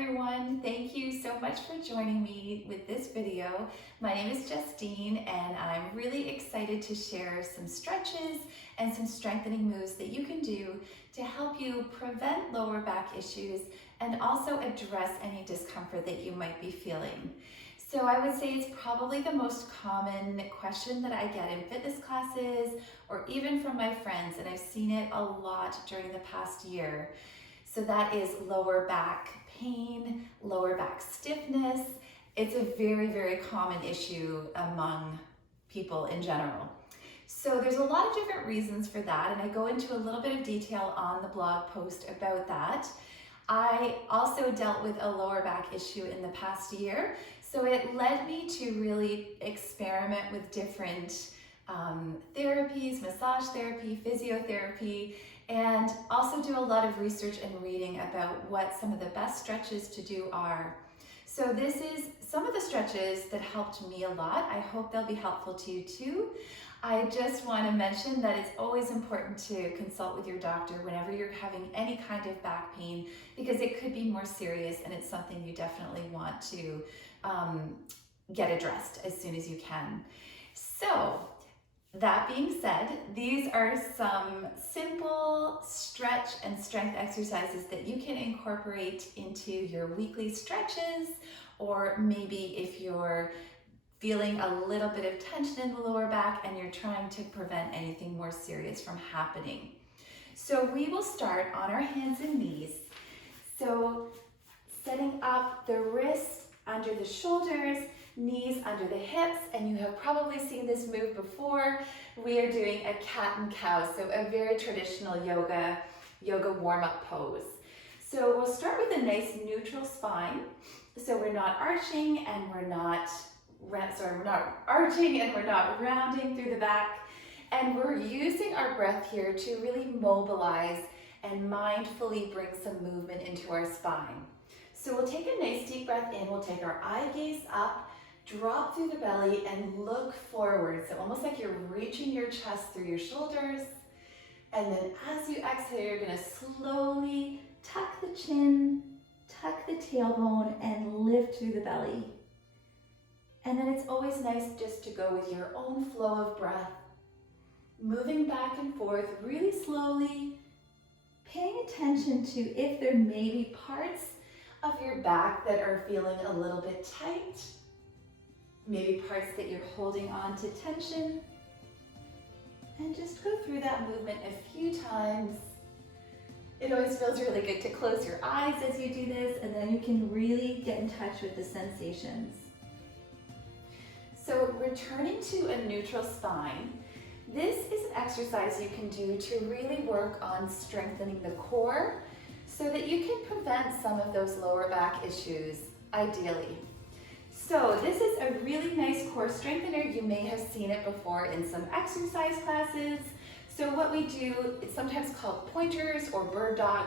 everyone. Thank you so much for joining me with this video. My name is Justine and I'm really excited to share some stretches and some strengthening moves that you can do to help you prevent lower back issues and also address any discomfort that you might be feeling. So I would say it's probably the most common question that I get in fitness classes or even from my friends, and I've seen it a lot during the past year. So that is lower back pain, lower back stiffness. It's a very, very common issue among people in general. So there's a lot of different reasons for that, and I go into a little bit of detail on the blog post about that. I also dealt with a lower back issue in the past year, so it led me to really experiment with different therapies, massage therapy, physiotherapy, and also do a lot of research and reading about what some of the best stretches to do are. So this is some of the stretches that helped me a lot. I hope they'll be helpful to you too. I just want to mention that it's always important to consult with your doctor whenever you're having any kind of back pain, because it could be more serious and it's something you definitely want to get addressed as soon as you can. So that being said, these are some simple stretch and strength exercises that you can incorporate into your weekly stretches, or maybe if you're feeling a little bit of tension in the lower back and you're trying to prevent anything more serious from happening. So we will start on our hands and knees. So setting up the wrists under the shoulders, knees under the hips, and you have probably seen this move before. We are doing a cat and cow, so a very traditional yoga warm-up pose. So we'll start with a nice neutral spine. So we're not arching and we're not rounding through the back. And we're using our breath here to really mobilize and mindfully bring some movement into our spine. So we'll take a nice deep breath in, we'll take our eye gaze up, drop through the belly and look forward. So almost like you're reaching your chest through your shoulders. And then as you exhale, you're gonna slowly tuck the chin, tuck the tailbone, and lift through the belly. And then it's always nice just to go with your own flow of breath, moving back and forth really slowly, paying attention to if there may be parts of your back that are feeling a little bit tight, maybe parts that you're holding on to tension, and just go through that movement a few times. It always feels really good to close your eyes as you do this, and then you can really get in touch with the sensations. So returning to a neutral spine, this is an exercise you can do to really work on strengthening the core so that you can prevent some of those lower back issues, ideally. So this is a really nice core strengthener. You may have seen it before in some exercise classes. So what we do, it's sometimes called pointers or bird dog.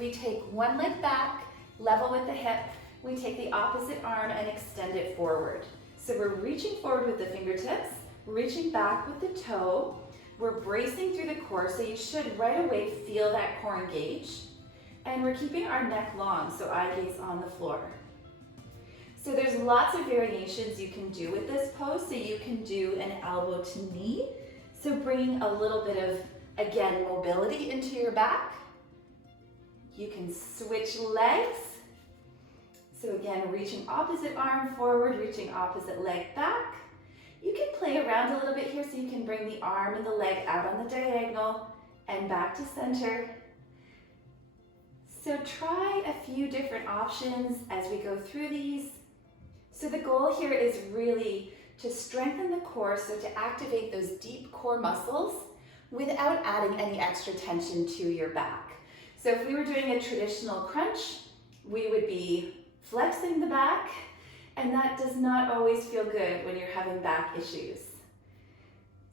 We take one leg back, level with the hip. We take the opposite arm and extend it forward. So we're reaching forward with the fingertips, reaching back with the toe. We're bracing through the core, so you should right away feel that core engage. And we're keeping our neck long, so eye gaze on the floor. So there's lots of variations you can do with this pose. So you can do an elbow to knee. So bringing a little bit of, again, mobility into your back. You can switch legs. So again, reaching opposite arm forward, reaching opposite leg back. You can play around a little bit here so you can bring the arm and the leg out on the diagonal and back to center. So try a few different options as we go through these. So the goal here is really to strengthen the core, so to activate those deep core muscles without adding any extra tension to your back. So if we were doing a traditional crunch, we would be flexing the back, and that does not always feel good when you're having back issues.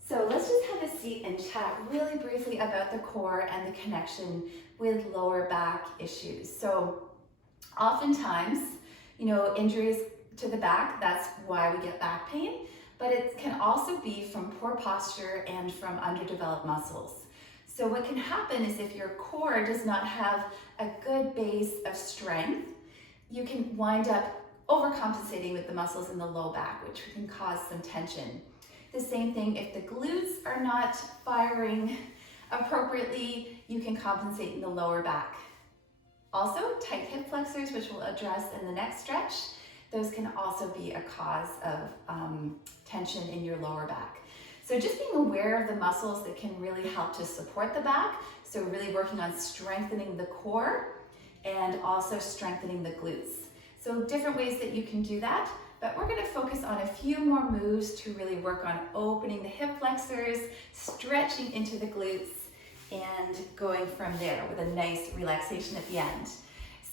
So let's just have a seat and chat really briefly about the core and the connection with lower back issues. So oftentimes, injuries to the back, that's why we get back pain, but it can also be from poor posture and from underdeveloped muscles. So what can happen is if your core does not have a good base of strength, you can wind up overcompensating with the muscles in the low back, which can cause some tension. The same thing if the glutes are not firing appropriately, you can compensate in the lower back. Also, tight hip flexors, which we'll address in the next stretch, those can also be a cause of tension in your lower back. So just being aware of the muscles that can really help to support the back. So really working on strengthening the core and also strengthening the glutes. So different ways that you can do that, but we're gonna focus on a few more moves to really work on opening the hip flexors, stretching into the glutes, and going from there with a nice relaxation at the end.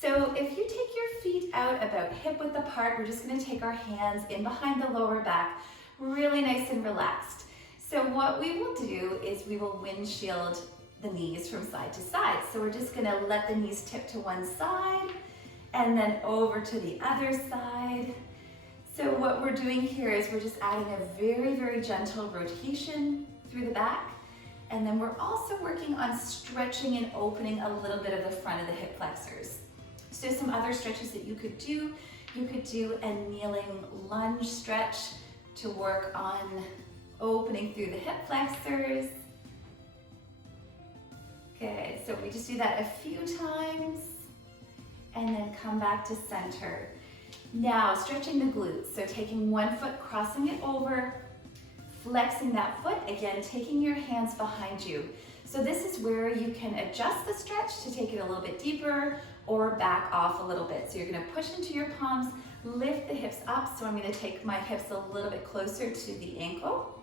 So if you take your feet out about hip width apart, we're just gonna take our hands in behind the lower back, really nice and relaxed. So what we will do is we will windshield the knees from side to side. So we're just gonna let the knees tip to one side and then over to the other side. So what we're doing here is we're just adding a very, very gentle rotation through the back. And then we're also working on stretching and opening a little bit of the front of the hip flexors. So some other stretches that you could do a kneeling lunge stretch to work on opening through the hip flexors. Good, so we just do that a few times and then come back to center. Now, stretching the glutes. So taking one foot, crossing it over, flexing that foot, again, taking your hands behind you. So this is where you can adjust the stretch to take it a little bit deeper or back off a little bit. So you're gonna push into your palms, lift the hips up. So I'm gonna take my hips a little bit closer to the ankle.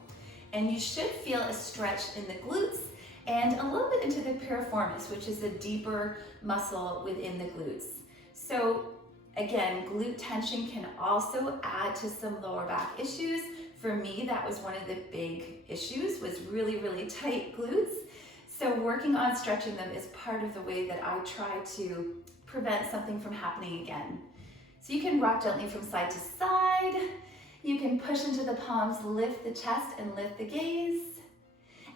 And you should feel a stretch in the glutes and a little bit into the piriformis, which is a deeper muscle within the glutes. So again, glute tension can also add to some lower back issues. For me, that was one of the big issues, was really, really tight glutes. So working on stretching them is part of the way that I try to prevent something from happening again. So you can rock gently from side to side. You can push into the palms, lift the chest and lift the gaze.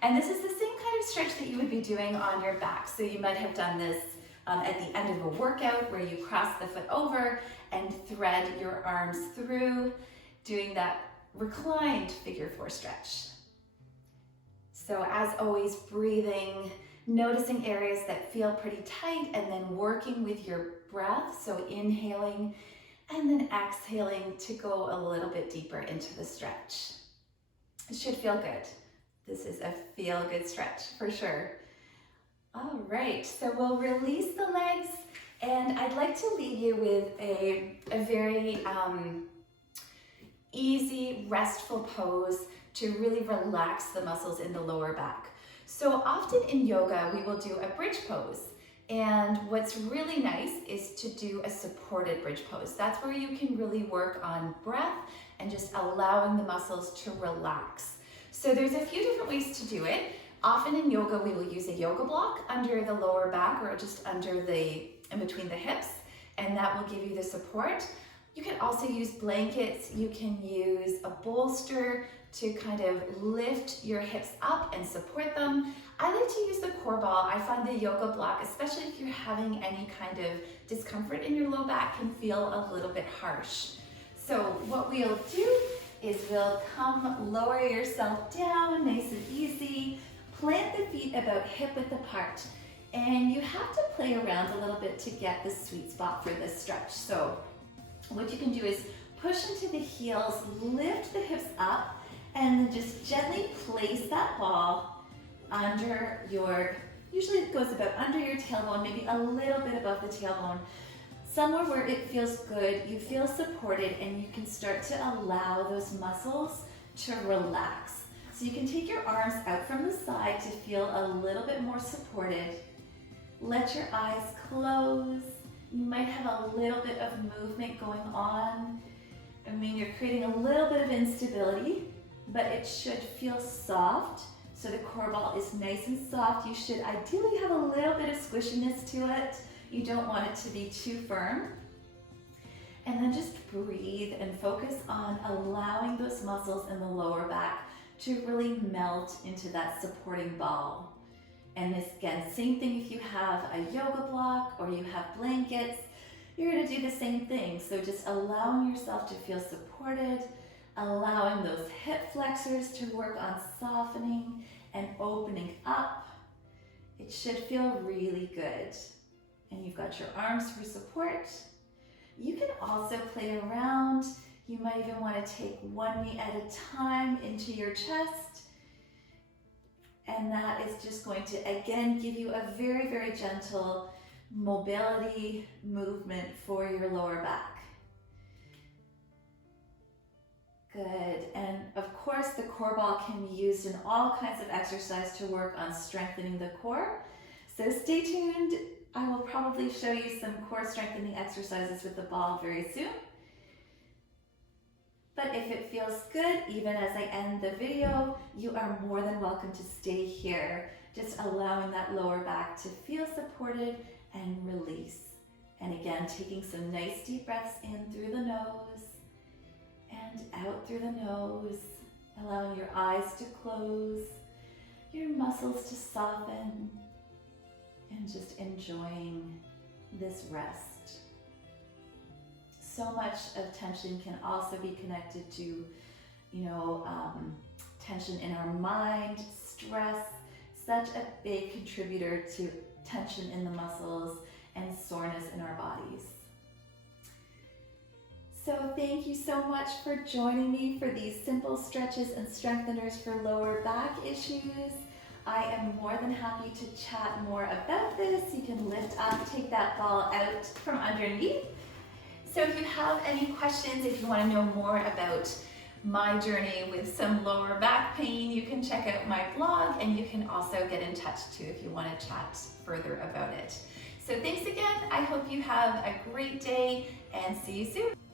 And this is the same kind of stretch that you would be doing on your back. So you might have done this at the end of a workout where you cross the foot over and thread your arms through, doing that reclined figure four stretch. So as always, breathing, noticing areas that feel pretty tight and then working with your breath. So inhaling and then exhaling to go a little bit deeper into the stretch. It should feel good. This is a feel good stretch for sure. All right, so we'll release the legs and I'd like to leave you with a very easy, restful pose to really relax the muscles in the lower back. So often in yoga, we will do a bridge pose. And what's really nice is to do a supported bridge pose. That's where you can really work on breath and just allowing the muscles to relax. So there's a few different ways to do it. Often in yoga, we will use a yoga block under the lower back or just under in between the hips, and that will give you the support. You can also use blankets. You can use a bolster to kind of lift your hips up and support them. I like to use the core ball. I find the yoga block, especially if you're having any kind of discomfort in your low back, can feel a little bit harsh. So what we'll do is we'll come lower yourself down, nice and easy. Plant the feet about hip width apart. And you have to play around a little bit to get the sweet spot for this stretch. So what you can do is push into the heels, lift the hips up, and then just gently place that ball under usually it goes about under your tailbone, maybe a little bit above the tailbone, somewhere where it feels good, you feel supported, and you can start to allow those muscles to relax. So you can take your arms out from the side to feel a little bit more supported. Let your eyes close. You might have a little bit of movement going on. I mean, you're creating a little bit of instability, but it should feel soft. So the core ball is nice and soft. You should ideally have a little bit of squishiness to it. You don't want it to be too firm. And then just breathe and focus on allowing those muscles in the lower back to really melt into that supporting ball. And again, same thing if you have a yoga block or you have blankets, you're going to do the same thing. So just allowing yourself to feel supported, allowing those hip flexors to work on softening and opening up. It should feel really good. And you've got your arms for support. You can also play around. You might even want to take one knee at a time into your chest. And that is just going to, again, give you a very, very gentle mobility movement for your lower back. Good. And of course, the core ball can be used in all kinds of exercise to work on strengthening the core. So stay tuned. I will probably show you some core strengthening exercises with the ball very soon. But if it feels good, even as I end the video, you are more than welcome to stay here, just allowing that lower back to feel supported and release. And again, taking some nice deep breaths in through the nose and out through the nose, allowing your eyes to close, your muscles to soften, and just enjoying this rest. So much of tension can also be connected to, tension in our mind, stress, such a big contributor to tension in the muscles and soreness in our bodies. So thank you so much for joining me for these simple stretches and strengtheners for lower back issues. I am more than happy to chat more about this. You can lift up, take that ball out from underneath. So if you have any questions, if you want to know more about my journey with some lower back pain, you can check out my blog, and you can also get in touch too if you want to chat further about it. So thanks again. I hope you have a great day and see you soon.